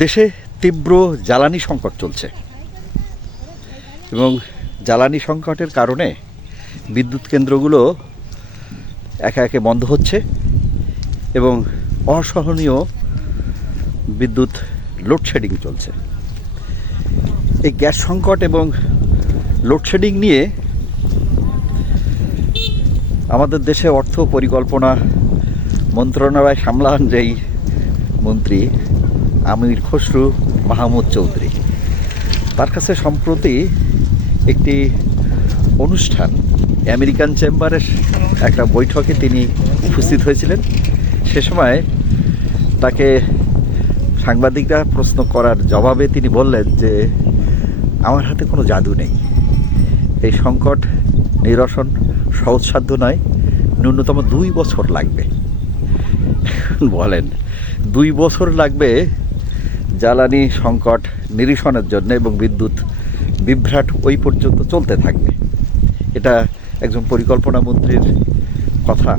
দেশে তীব্র জ্বালানি সংকট চলছে এবং জ্বালানি সংকটের কারণে বিদ্যুৎ কেন্দ্রগুলো একে একে বন্ধ হচ্ছে এবং অসহনীয় বিদ্যুৎ লোডশেডিং চলছে। এই গ্যাস সংকট এবং লোডশেডিং নিয়ে আমাদের দেশে অর্থ পরিকল্পনা মন্ত্রণালয় সামলান যেই মন্ত্রী আমির খসরু মাহমুদ চৌধুরী, তার কাছে সম্প্রতি একটি অনুষ্ঠান আমেরিকান চেম্বারের একটা বৈঠকে তিনি উপস্থিত হয়েছিলেন। সে সময় তাকে সাংবাদিকরা প্রশ্ন করার জবাবে তিনি বললেন যে আমার হাতে কোনো জাদু নেই, এই সংকট নিরসন সহজসাধ্য নয়, ন্যূনতম 2 বছর লাগবে। বলেন 2 বছর লাগবে জ্বালানি সংকট নিরসনের জন্য এবং বিদ্যুৎ বিভ্রাট ওই পর্যন্ত চলতে থাকবে। এটা একজন পরিকল্পনা মন্ত্রীর কথা।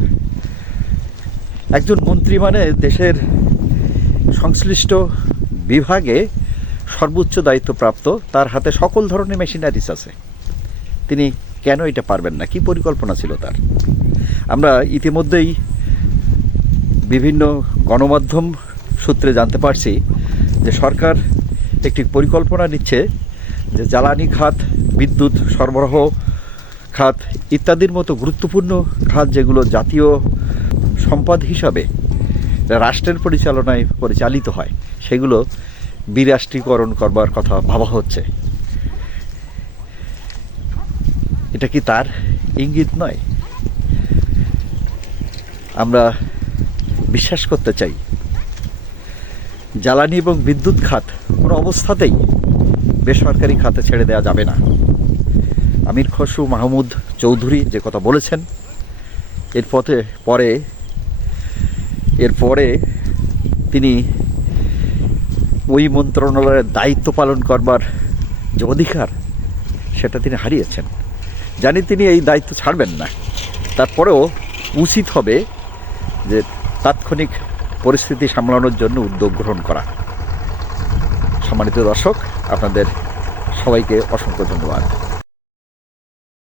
একজন মন্ত্রী মানে দেশের সংশ্লিষ্ট বিভাগে সর্বোচ্চ দায়িত্বপ্রাপ্ত, তার হাতে সকল ধরনের মেশিনারিজ আছে। তিনি কেন এটা পারবেন না? কী পরিকল্পনা ছিল তার? আমরা ইতিমধ্যেই বিভিন্ন গণমাধ্যম সূত্রে জানতে পারছি যে সরকার একটি পরিকল্পনা নিচ্ছে যে জ্বালানি খাত, বিদ্যুৎ সরবরাহ খাত ইত্যাদির মতো গুরুত্বপূর্ণ খাত যেগুলো জাতীয় সম্পদ হিসাবে রাষ্ট্রের পরিচালনায় পরিচালিত হয়, সেগুলো বিরাষ্ট্রীকরণ করবার কথা ভাবা হচ্ছে। এটা কি তার ইঙ্গিত নয়? আমরা বিশ্বাস করতে চাই জ্বালানি এবং বিদ্যুৎ খাত কোনো অবস্থাতেই বেসরকারি খাতে ছেড়ে দেওয়া যাবে না। আমির খসরু মাহমুদ চৌধুরী যে কথা বলেছেন, এরপরে তিনি ওই মন্ত্রণালয়ের দায়িত্ব পালন করবার যে অধিকার, সেটা তিনি হারিয়েছেন। জানি তিনি এই দায়িত্ব ছাড়বেন না, তারপরেও উচিত হবে যে তাৎক্ষণিক পরিস্থিতি সামলানোর জন্য উদ্যোগ গ্রহণ করা। সম্মানিত দর্শক, আপনাদের সবাইকে অসংখ্য ধন্যবাদ।